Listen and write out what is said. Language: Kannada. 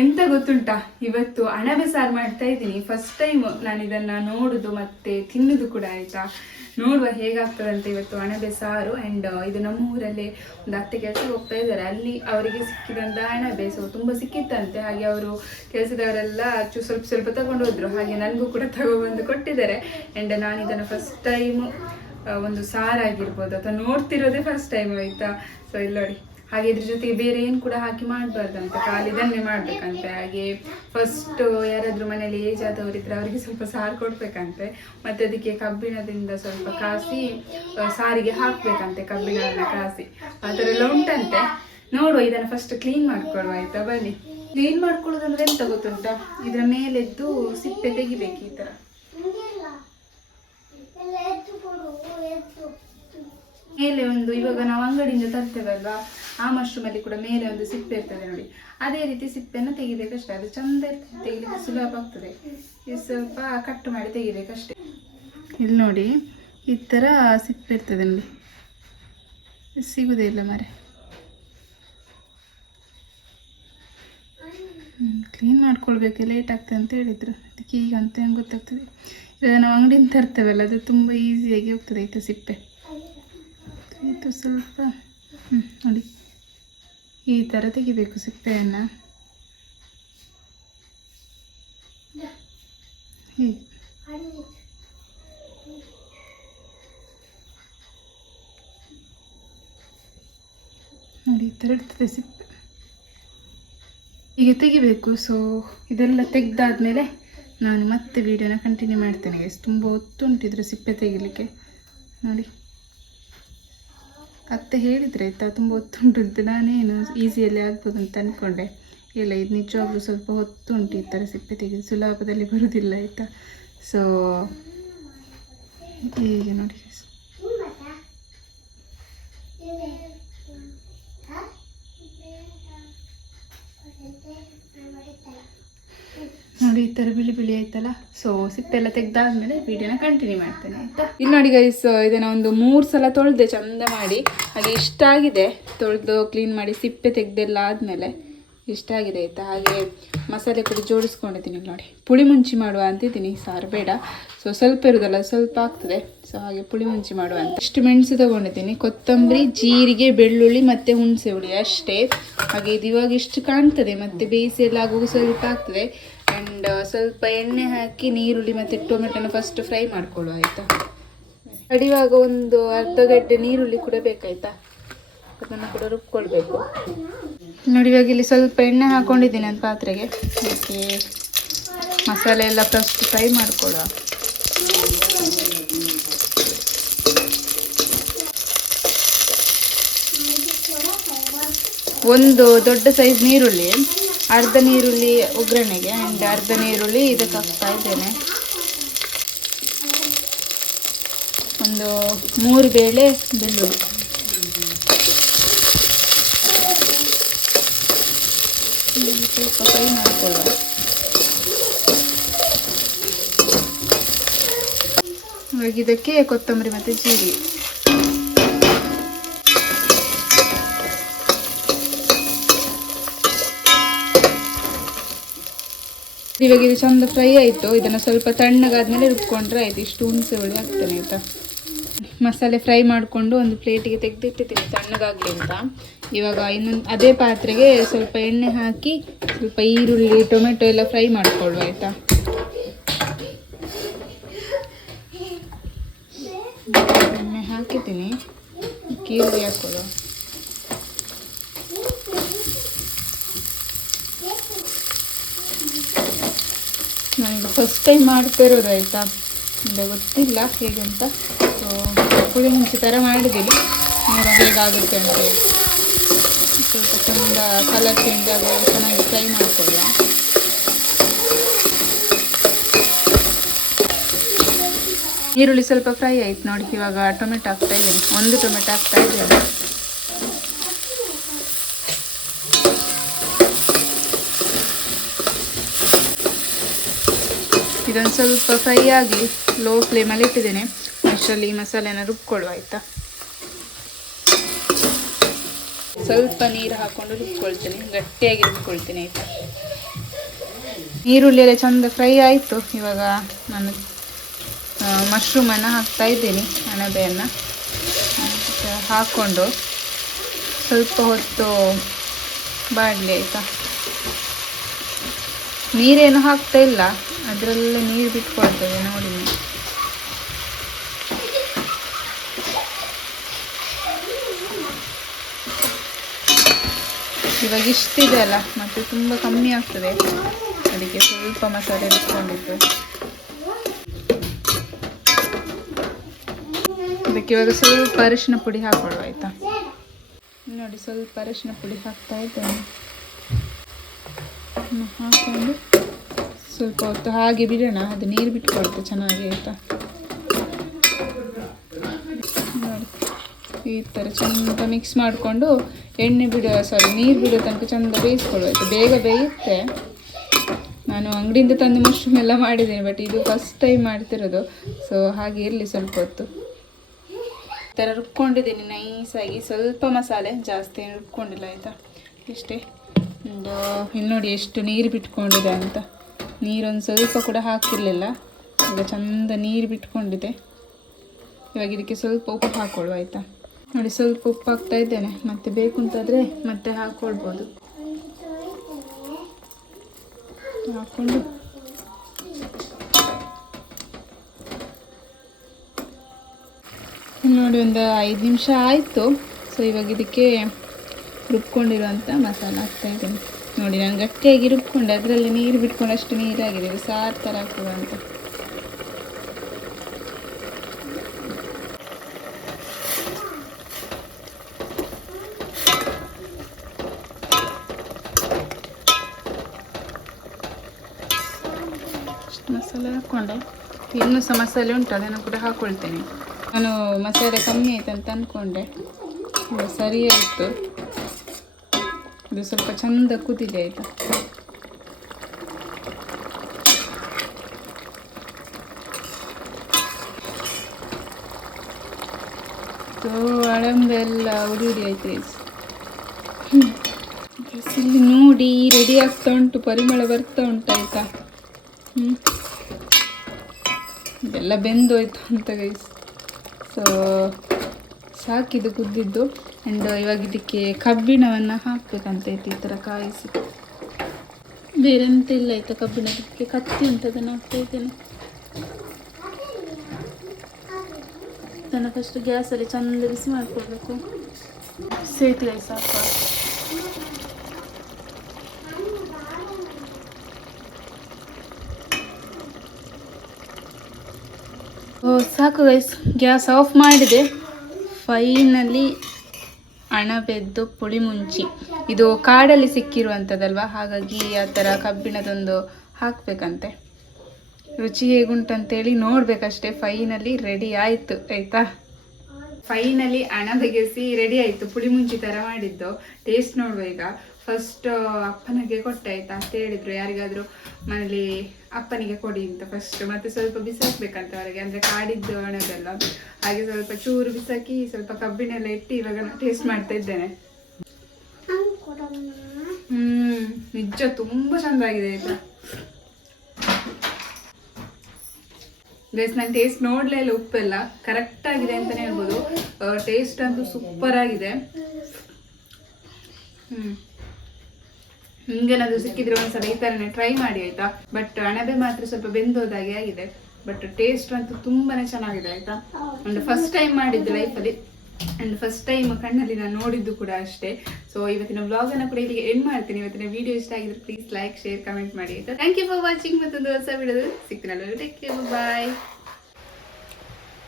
ಎಂತ ಗೊತ್ತುಂಟಾ, ಇವತ್ತು ಅಣಬೆ ಸಾರು ಮಾಡ್ತಾ ಇದ್ದೀನಿ. ಫಸ್ಟ್ ಟೈಮ್ ನಾನು ಇದನ್ನ ನೋಡುದು ಮತ್ತೆ ತಿನ್ನುದು ಕೂಡ ಆಯ್ತಾ. ನೋಡುವ ಹೇಗಾಗ್ತದಂತ ಇವತ್ತು ಅಣಬೆ ಸಾರು. ಅಂಡ್ ಇದು ನಮ್ಮ ಊರಲ್ಲಿ ಒಂದು ಅತ್ತೆ ಕೆಲಸಕ್ಕೆ ಹೋಗ್ತಾ ಇದ್ದಾರೆ, ಅಲ್ಲಿ ಅವರಿಗೆ ಸಿಕ್ಕಿದಂತ ಅಣಬೆ. ಸೊ ತುಂಬಾ ಸಿಕ್ಕಿತ್ತಂತೆ, ಹಾಗೆ ಅವರು ಕೆಲಸದವರೆಲ್ಲ ಸ್ವಲ್ಪ ಸ್ವಲ್ಪ ತಗೊಂಡು ಹೋದ್ರು, ಹಾಗೆ ನನಗೂ ಕೂಡ ತಗೊಬಂದು ಕೊಟ್ಟಿದ್ದಾರೆ. ಅಂಡ್ ನಾನು ಇದನ್ನು ಫಸ್ಟ್ ಟೈಮ್ ಒಂದು ಸಾರಾಗಿರ್ಬೋದು ಅಥವಾ ನೋಡ್ತಿರೋದೇ ಫಸ್ಟ್ ಟೈಮ್ ಆಯ್ತಾ. ಸೊ ಇಲ್ಲಿ ನೋಡಿ, ಹಾಗೆ ಇದ್ರ ಜೊತೆಗೆ ಬೇರೆ ಏನು ಕೂಡ ಹಾಕಿ ಮಾಡಬಾರ್ದಂತೆ, ಖಾಲಿ ಇದನ್ನೇ ಮಾಡ್ಬೇಕಂತೆ. ಹಾಗೆ ಫಸ್ಟ್ ಯಾರಾದರೂ ಮನೇಲಿ ಏಜ್ ಆದವರಿದ್ರೆ ಅವರಿಗೆ ಸ್ವಲ್ಪ ಸಾರು ಕೊಡ್ಬೇಕಂತೆ, ಮತ್ತೆ ಅದಕ್ಕೆ ಕಬ್ಬಿಣದಿಂದ ಸ್ವಲ್ಪ ಕಾಸಿ ಸಾರಿಗೆ ಹಾಕ್ಬೇಕಂತೆ, ಕಬ್ಬಿಣವನ್ನು ಕಾಸಿ ಆ ಥರ ಎಲ್ಲ ಉಂಟಂತೆ. ನೋಡುವ, ಇದನ್ನು ಫಸ್ಟ್ ಕ್ಲೀನ್ ಮಾಡ್ಕೊಡುವ ಆಯ್ತಾ. ಬನ್ನಿ. ಕ್ಲೀನ್ ಮಾಡ್ಕೊಳ್ಳೋದಂದ್ರೆ ಎಂತ ಗೊತ್ತುಂಟಾ, ಇದರ ಮೇಲೆದ್ದು ಸಿಪ್ಪೆ ತೆಗಿಬೇಕು ಈ ಥರ. ಮೇಲೆ ಒಂದು, ಇವಾಗ ನಾವು ಅಂಗಡಿಯಿಂದ ತರ್ತೇವಲ್ವಾ, ಆ ಮಶ್ರೂಮಲ್ಲಿ ಕೂಡ ಮೇಲೆ ಒಂದು ಸಿಪ್ಪೆ ಇರ್ತದೆ ನೋಡಿ, ಅದೇ ರೀತಿ ಸಿಪ್ಪೆಯನ್ನು ತೆಗಿಬೇಕಷ್ಟೇ. ಅದು ಚಂದ ಇರ್ತದೆ, ತೆಗಿಲಿಕ್ಕೆ ಸುಲಭ ಆಗ್ತದೆ. ಇದು ಸ್ವಲ್ಪ ಕಟ್ ಮಾಡಿ ತೆಗಿಬೇಕಷ್ಟೇ. ಇಲ್ಲಿ ನೋಡಿ, ಈ ಥರ ಸಿಪ್ಪೆ ಇರ್ತದೆ ನೋಡಿ, ಸಿಗುದೇ ಇಲ್ಲ ಮರೆ. ಕ್ಲೀನ್ ಮಾಡ್ಕೊಳ್ಬೇಕು, ಲೇಟ್ ಆಗ್ತದೆ ಅಂತ ಹೇಳಿದ್ರು, ಅದಕ್ಕೆ ಈಗ ಅಂತ ಹೆಂಗೆ ಗೊತ್ತಾಗ್ತದೆ. ಇವಾಗ ನಾವು ಅಂಗಡಿಯಿಂದ ತರ್ತೇವಲ್ಲ, ಅದು ತುಂಬ ಈಸಿಯಾಗಿ ಹೋಗ್ತದೆ ಆಯಿತಾ ಸಿಪ್ಪೆ. ಇದು ಸ್ವಲ್ಪ ನೋಡಿ, ಈ ಥರ ತೆಗಿಬೇಕು ಸಿಪ್ಪೆಯನ್ನು. ಹೀಗೆ ನೋಡಿ, ಈ ಥರ ಇರ್ತದೆ ಸಿಪ್ಪೆ, ಹೀಗೆ ತೆಗಿಬೇಕು. ಸೊ ಇದೆಲ್ಲ ತೆಗೆದಾದ್ಮೇಲೆ ನಾನು ಮತ್ತೆ ವಿಡಿಯೋನ ಕಂಟಿನ್ಯೂ ಮಾಡ್ತೇನೆ ಗೈಸ್. ತುಂಬ ಹೊತ್ತುಂಟಿದ್ರೆ ಸಿಪ್ಪೆ ತೆಗಿಲಿಕ್ಕೆ. ನೋಡಿ, ಅತ್ತೆ ಹೇಳಿದರೆ ಆಯಿತಾ, ತುಂಬ ಹೊತ್ತುಂಟು ಅಂತ. ನಾನೇನು ಈಸಿಯಲ್ಲಿ ಆಗ್ಬೋದು ಅಂತ ಅಂದ್ಕೊಂಡೆ, ಇಲ್ಲ ಇದು ನಿಜವಾಗ್ಲೂ ಸ್ವಲ್ಪ ಹೊತ್ತುಂಟು. ಈ ಥರ ಸಿಪ್ಪೆ ತೆಗೆದು ಸುಲಭದಲ್ಲಿ ಬರೋದಿಲ್ಲ ಆಯಿತಾ. ಸೊ ಹೀಗೆ ನೋಡಿ ಗೈಸ್. ನೋಡಿ, ಈ ಥರ ಬಿಳಿ ಬಿಳಿ ಆಯ್ತಲ್ಲ. ಸೊ ಸಿಪ್ಪೆ ಎಲ್ಲ ತೆಗ್ದಾದ್ಮೇಲೆ ವಿಡಿಯೋನ ಕಂಟಿನ್ಯೂ ಮಾಡ್ತೇನೆ ಆಯಿತಾ. ಇಲ್ಲಿ ನೋಡಿ ಗೈಸ್, ಇದನ್ನು ಒಂದು 3 ಸಲ ತೊಳೆದೆ ಚಂದ ಮಾಡಿ. ಹಾಗೆ ಇಷ್ಟ ಆಗಿದೆ, ತೊಳೆದು ಕ್ಲೀನ್ ಮಾಡಿ ಸಿಪ್ಪೆ ತೆಗೆದೆಲ್ಲ ಆದಮೇಲೆ ಇಷ್ಟ ಆಗಿದೆ ಆಯಿತಾ. ಹಾಗೆ ಮಸಾಲೆ ಕೂಡ ಜೋಡಿಸ್ಕೊಂಡಿದ್ದೀನಿ ನೋಡಿ. ಪುಳಿ ಮುಂಚಿ ಮಾಡುವ ಅಂತಿದ್ದೀನಿ, ಸಾರು ಬೇಡ. ಸೊ ಸ್ವಲ್ಪ ಇರೋದಲ್ಲ, ಸ್ವಲ್ಪ ಆಗ್ತದೆ. ಸೊ ಹಾಗೆ ಪುಳಿ ಮುಂಚಿ ಮಾಡುವ ಅಂತ. ಇಷ್ಟು ಮೆಣಸು ತೊಗೊಂಡಿದ್ದೀನಿ, ಕೊತ್ತಂಬರಿ, ಜೀರಿಗೆ, ಬೆಳ್ಳುಳ್ಳಿ ಮತ್ತು ಹುಣಸೆ ಹುಳಿ ಅಷ್ಟೇ. ಹಾಗೆ ಇದು ಇವಾಗ ಇಷ್ಟು ಕಾಣ್ತದೆ, ಮತ್ತು ಬೇಯಿಸಿ ಎಲ್ಲ ಆಗುವಾಗ ಸ್ವಲ್ಪ ಆಗ್ತದೆ. ಆ್ಯಂಡ್ ಸ್ವಲ್ಪ ಎಣ್ಣೆ ಹಾಕಿ ನೀರುಳ್ಳಿ ಮತ್ತು ಟೊಮೆಟೊನ ಫಸ್ಟ್ ಫ್ರೈ ಮಾಡ್ಕೊಳ್ಳುವ ಆಯಿತಾ. ಕಡಿಯುವಾಗ ಒಂದು ಅರ್ಧ ಗಡ್ಡೆ ನೀರುಳ್ಳಿ ಕೂಡ ಬೇಕಾಯ್ತಾ, ಅದನ್ನು ಕೂಡ ರುಬ್ಕೊಳ್ಬೇಕು. ನೋಡಿ, ಇವಾಗ ಇಲ್ಲಿ ಸ್ವಲ್ಪ ಎಣ್ಣೆ ಹಾಕ್ಕೊಂಡಿದ್ದೀನಿ ಒಂದು ಪಾತ್ರೆಗೆ. ಅದಕ್ಕೆ ಮಸಾಲೆ ಎಲ್ಲ ಫಸ್ಟ್ ಫ್ರೈ ಮಾಡ್ಕೊಳ್ಳುವ. ಒಂದು ದೊಡ್ಡ ಸೈಜ್ ನೀರುಳ್ಳಿ, ಅರ್ಧ ನೀರುಳ್ಳಿ ಒಗ್ಗರಣೆಗೆ ಆ್ಯಂಡ್ ಅರ್ಧ ನೀರುಳ್ಳಿ ಇದಕ್ಕೆ ಹಾಕ್ತಾ ಇದ್ದೇನೆ. ಒಂದು 3 ಬೇಳೆ ಬೆಳ್ಳುಳ್ಳಿ. ಸ್ವಲ್ಪ ಫ್ರೈ ಮಾಡಿಕೊಳ್ಳುವ. ಇವಾಗ ಇದಕ್ಕೆ ಕೊತ್ತಂಬರಿ ಮತ್ತು ಜೀರಿಗೆ. ಇವಾಗ ಇದು ಚಂದ ಫ್ರೈ ಆಯಿತು. ಇದನ್ನು ಸ್ವಲ್ಪ ತಣ್ಣಗಾದ್ಮೇಲೆ ರುಬ್ಕೊಂಡ್ರೆ ಆಯಿತು. ಇಷ್ಟು ಹುಣಸೆ ಹುಳಿ ಹಾಕ್ತೇನೆ ಆಯಿತಾ. ಮಸಾಲೆ ಫ್ರೈ ಮಾಡಿಕೊಂಡು ಒಂದು ಪ್ಲೇಟಿಗೆ ತೆಗೆದಿಟ್ಟಿದ್ದೀನಿ ತಣ್ಣಗಾಗಲಿ ಅಂತ. ಇವಾಗ ಇನ್ನೊಂದು ಅದೇ ಪಾತ್ರೆಗೆ ಸ್ವಲ್ಪ ಎಣ್ಣೆ ಹಾಕಿ ಸ್ವಲ್ಪ ಈರುಳ್ಳಿ, ಟೊಮೆಟೊ ಎಲ್ಲ ಫ್ರೈ ಮಾಡಿಕೊಳ್ಳುವ ಆಯಿತಾ. ಎಣ್ಣೆ ಹಾಕಿದ್ದೀನಿ, ಈರುಳ್ಳಿ ಹಾಕ್ಕೊಳ್ಳುವ. ನಾನೀಗ ಫಸ್ಟ್ ಟೈಮ್ ಮಾಡ್ತಾ ಇರೋದು ಆಯಿತಾ, ಈಗ ಗೊತ್ತಿಲ್ಲ ಹೇಗಂತ. ಸೊ ಪುಳಿ ಮುಂಚೆ ಥರ ಮಾಡಿದ್ದೀನಿ, ನೋಡೋಣ ಹೇಗಾಗುತ್ತೆ ಅಂತೇಳಿ. ಸ್ವಲ್ಪ ಚಂದ ಕಲರ್ ಚೇಂಜ್ ಆಗುವ ಚೆನ್ನಾಗಿ ಫ್ರೈ ಮಾಡ್ಕೊಳ್ಳುವ. ಈರುಳ್ಳಿ ಸ್ವಲ್ಪ ಫ್ರೈ ಆಯ್ತು ನೋಡಿ. ಇವಾಗ ಟೊಮೆಟೊ ಹಾಕ್ತಾ ಇದ್ದೀನಿ, 1 ಟೊಮೆಟೊ ಹಾಕ್ತಾ ಇದ್ದೇನೆ. ಇದೊಂದು ಸ್ವಲ್ಪ ಫ್ರೈ ಆಗಿ ಲೋ ಫ್ಲೇಮಲ್ಲಿ ಇಟ್ಟಿದ್ದೇನೆ. ಅಷ್ಟರಲ್ಲಿ ಈ ಮಸಾಲೆನ ರುಬ್ಕೊಳ್ಳುವ ಆಯಿತಾ. ಸ್ವಲ್ಪ ನೀರು ಹಾಕ್ಕೊಂಡು ರುಬ್ಕೊಳ್ತೀನಿ, ಗಟ್ಟಿಯಾಗಿ ರುಬ್ಕೊಳ್ತೀನಿ ಆಯಿತಾ. ಈರುಳ್ಳಿ ಎಲ್ಲ ಚಂದ ಫ್ರೈ ಆಯಿತು. ಇವಾಗ ನಾನು ಮಶ್ರೂಮನ್ನು ಹಾಕ್ತಾ ಇದ್ದೀನಿ. ಅಣಬೆಯನ್ನು ಹಾಕ್ಕೊಂಡು ಸ್ವಲ್ಪ ಹೊತ್ತು ಬಾಡಲಿ ಆಯಿತಾ. ನೀರೇನು ಹಾಕ್ತಾ ಇಲ್ಲ, ಅದರಲ್ಲೇ ನೀರು ಬಿಟ್ಕೊಳ್ತೇವೆ ನೋಡಿ. ಇವಾಗ ಇಷ್ಟಿದೆ ಅಲ್ಲ, ಮತ್ತು ತುಂಬ ಕಮ್ಮಿ ಆಗ್ತದೆ, ಅದಕ್ಕೆ ಸ್ವಲ್ಪ ಮಸಾಲೆ ಇಟ್ಕೊಂಡಿದ್ದು. ಅದಕ್ಕೆ ಇವಾಗ ಸ್ವಲ್ಪ ಅರಿಶಿನ ಪುಡಿ ಹಾಕೊಳ್ಳುವ ಆಯಿತಾ. ನೋಡಿ ಸ್ವಲ್ಪ ಅರಿಶಿನ ಪುಡಿ ಹಾಕ್ತಾ ಇದ್ದೇನೆ. ಹಾಕೊಂಡು ಸ್ವಲ್ಪ ಹೊತ್ತು ಹಾಗೆ ಬಿಡೋಣ, ಅದು ನೀರು ಬಿಟ್ಕೊಳ್ತೆ ಚೆನ್ನಾಗಿ ಆಯಿತಾ. ನೋಡಿ ಈ ಥರ ಚೆಂದ ಮಿಕ್ಸ್ ಮಾಡಿಕೊಂಡು ನೀರು ಬಿಡೋ ತನಕ ಚೆಂದ ಬೇಯಿಸ್ಕೊಳ್ಳುವಾಯ್ತು. ಬೇಗ ಬೇಯುತ್ತೆ. ನಾನು ಅಂಗಡಿಯಿಂದ ತಂದು ಮಶ್ರೂಮ್ ಎಲ್ಲ ಮಾಡಿದ್ದೇನೆ, ಬಟ್ ಇದು ಫಸ್ಟ್ ಟೈಮ್ ಮಾಡ್ತಿರೋದು. ಸೊ ಹಾಗೆ ಇರಲಿ ಸ್ವಲ್ಪ ಹೊತ್ತು. ಈ ಥರ ರುಬ್ಕೊಂಡಿದ್ದೀನಿ ನೈಸಾಗಿ. ಸ್ವಲ್ಪ ಮಸಾಲೆ, ಜಾಸ್ತಿ ಏನು ರುಬ್ಕೊಂಡಿಲ್ಲ ಆಯಿತಾ. ಇಷ್ಟೇ. ಇಲ್ಲಿ ನೋಡಿ ಎಷ್ಟು ನೀರು ಬಿಟ್ಕೊಂಡಿದೆ ಅಂತ. ನೀರೊಂದು ಸ್ವಲ್ಪ ಕೂಡ ಹಾಕಿರಲಿಲ್ಲ. ಈಗ ಚೆಂದ ನೀರು ಬಿಟ್ಕೊಂಡಿದೆ. ಇವಾಗ ಇದಕ್ಕೆ ಸ್ವಲ್ಪ ಉಪ್ಪು ಹಾಕ್ಕೊಳ್ಳುವ ಆಯಿತಾ. ನೋಡಿ ಸ್ವಲ್ಪ ಉಪ್ಪು ಹಾಕ್ತಾ ಇದ್ದೇನೆ, ಮತ್ತೆ ಬೇಕು ಅಂತಾದರೆ ಮತ್ತೆ ಹಾಕ್ಕೊಳ್ಬೋದು. ಹಾಕ್ಕೊಂಡು ನೋಡಿ ಒಂದು 5 ನಿಮಿಷ ಆಯಿತು. ಸೊ ಇವಾಗ ಇದಕ್ಕೆ ರುಬ್ಕೊಂಡಿರುವಂಥ ಮಸಾಲ ಹಾಕ್ತಾ ಇದ್ದೇನೆ. ನೋಡಿ ನಾನು ಗಟ್ಟಿಯಾಗಿ ರುಬ್ಕೊಂಡೆ, ಅದರಲ್ಲಿ ನೀರು ಬಿಟ್ಕೊಂಡು ಅಷ್ಟು ನೀರಾಗಿದೆ. ಇದು ಸಾರು ಥರ ಆಗ್ತದೆ ಅಂತ. ಮಸಾಲೆ ಹಾಕ್ಕೊಂಡೆ. ಇನ್ನೂ ಸಹ ಮಸಾಲೆ ಉಂಟು, ಅದನ್ನು ಕೂಡ ಹಾಕ್ಕೊಳ್ತೇನೆ. ನಾನು ಮಸಾಲೆ ಕಮ್ಮಿ ಆಯ್ತು ಅಂತ ಅಂದ್ಕೊಂಡೆ, ಸರಿ ಆಯಿತು. ಇದು ಸ್ವಲ್ಪ ಚಂದ ಕುದಿದೆ ಆಯಿತಾ. ಅಳಂಬೆ ಎಲ್ಲ ಉಡಿ ಆಯ್ತು. ಇಲ್ಲಿ ನೋಡಿ ರೆಡಿ ಆಗ್ತಾ ಉಂಟು, ಪರಿಮಳ ಬರ್ತಾ ಉಂಟು ಆಯಿತಾ. ಇದೆಲ್ಲ ಬೆಂದೋಯ್ತು ಅಂತ ಗೈಸ್. ಸೊ ಸಾಕಿದು ಕುದ್ದಿದ್ದು. ಆ್ಯಂಡ್ ಇವಾಗ ಇದಕ್ಕೆ ಕಬ್ಬಿಣವನ್ನು ಹಾಕಬೇಕಂತ ಇತ್ತು, ಈ ಥರ ಕಾಯಿಸಿ. ಬೇರೆ ಎಂತ ಇಲ್ಲ ಆಯಿತಾ. ಕಬ್ಬಿಣದಕ್ಕೆ ಕತ್ತಿ ಉಂಟು, ಅದನ್ನು ಹಾಕ್ತಾ ಇದ್ದೇನೆ. ಅದನ್ನು ಫಸ್ಟ್ ಗ್ಯಾಸಲ್ಲಿ ಚೆಂದ ಬಿಸಿ ಮಾಡಿಕೊಡ್ಬೇಕು. ಸೇತುವೆ ಸಾಕು. ಸಾಕು ಗೈಸ್, ಗ್ಯಾಸ್ ಆಫ್ ಮಾಡಿದೆ. ಫೈನಲಿ ಅಣಬೆದ್ದು ಪುಳಿ ಮುಂಚಿ. ಇದು ಕಾಡಲ್ಲಿ ಸಿಕ್ಕಿರುವಂಥದ್ದಲ್ವ, ಹಾಗಾಗಿ ಆ ಥರ ಕಬ್ಬಿಣದೊಂದು ಹಾಕಬೇಕಂತೆ. ರುಚಿ ಹೇಗುಂಟಂತೇಳಿ ನೋಡಬೇಕಷ್ಟೇ. ಫೈನಲಿ ರೆಡಿ ಆಯಿತು ಆಯಿತಾ. ಫೈನಲಿ ಅಣಬೆಗೆಸಿ ರೆಡಿ ಆಯಿತು. ಪುಳಿ ಮುಂಚಿ ಥರ ಮಾಡಿದ್ದು. ಟೇಸ್ಟ್ ನೋಡುವ ಈಗ. ಫಸ್ಟ್ ಅಪ್ಪನಿಗೆ ಕೊಟ್ಟೆ ಆಯಿತಾ ಅಂತ ಹೇಳಿದರು. ಯಾರಿಗಾದರೂ ಮನೇಲಿ ಅಪ್ಪನಿಗೆ ಕೊಡಿ ಅಂತ ಫಸ್ಟ್. ಮತ್ತೆ ಸ್ವಲ್ಪ ಬಿಸಾಕ್ಬೇಕಂತ ಅವರಿಗೆ, ಅಂದರೆ ಕಾಡಿದ್ದು ಅಣಬೆಲ್ಲ. ಹಾಗೆ ಸ್ವಲ್ಪ ಚೂರು ಬಿಸಾಕಿ ಸ್ವಲ್ಪ ಕಬ್ಬಿನೆಲ್ಲ ಇಟ್ಟು ಇವಾಗ ಟೇಸ್ಟ್ ಮಾಡ್ತಾ ಇದ್ದೇನೆ. ನಿಜ ತುಂಬ ಚೆಂದಾಗಿದೆ ಆಯಿತಾ. ಗೈಸ್ ನಾನು ಟೇಸ್ಟ್ ನೋಡಲೇ ಇಲ್ಲ, ಉಪ್ಪೆಲ್ಲ ಕರೆಕ್ಟ್ ಆಗಿದೆ ಅಂತಲೇ ಹೇಳ್ಬೋದು. ಟೇಸ್ಟ್ ಅಂತೂ ಸೂಪರ್ ಆಗಿದೆ. ನಿಮ್ಗೇನಾದರೂ ಸಿಕ್ಕಿದ್ರೆ ಒಂದ್ಸಲ ಈ ಥರನೇ ಟ್ರೈ ಮಾಡಿ ಆಯಿತಾ. ಬಟ್ ಅಣಬೆ ಮಾತ್ರ ಸ್ವಲ್ಪ ಬೆಂದೋದಾಗೆ ಆಗಿದೆ. ಬಟ್ ಟೇಸ್ಟ್ ಅಂತೂ ತುಂಬಾ ಚೆನ್ನಾಗಿದೆ ಆಯಿತಾ. ಒಂದು ಫಸ್ಟ್ ಟೈಮ್ ಮಾಡಿದ್ದು ಲೈಫಲ್ಲಿ, ಆ್ಯಂಡ್ ಫಸ್ಟ್ ಟೈಮ್ ಕಣ್ಣಲ್ಲಿ ನಾನು ನೋಡಿದ್ದು ಕೂಡ ಅಷ್ಟೇ. ಸೊ ಇವತ್ತಿನ ವ್ಲಾಗನ್ನು ಕೂಡ ಇಲ್ಲಿಗೆ ಎಂಡ್ ಮಾಡ್ತೀನಿ. ಇವತ್ತಿನ ವಿಡಿಯೋ ಇಷ್ಟ ಆಗಿದ್ರೆ ಪ್ಲೀಸ್ ಲೈಕ್, ಶೇರ್, ಕಮೆಂಟ್ ಮಾಡಿ ಆಯಿತಾ. Thank you for watching. ಮತ್ತೊಂದು ಹೊಸ ವಿಡಿಯೋದಲ್ಲಿ ಸಿಗ್ತೀನಲ್ಲ. ಟೇಕ್ ಕೇರ್, ಬಾಯ್.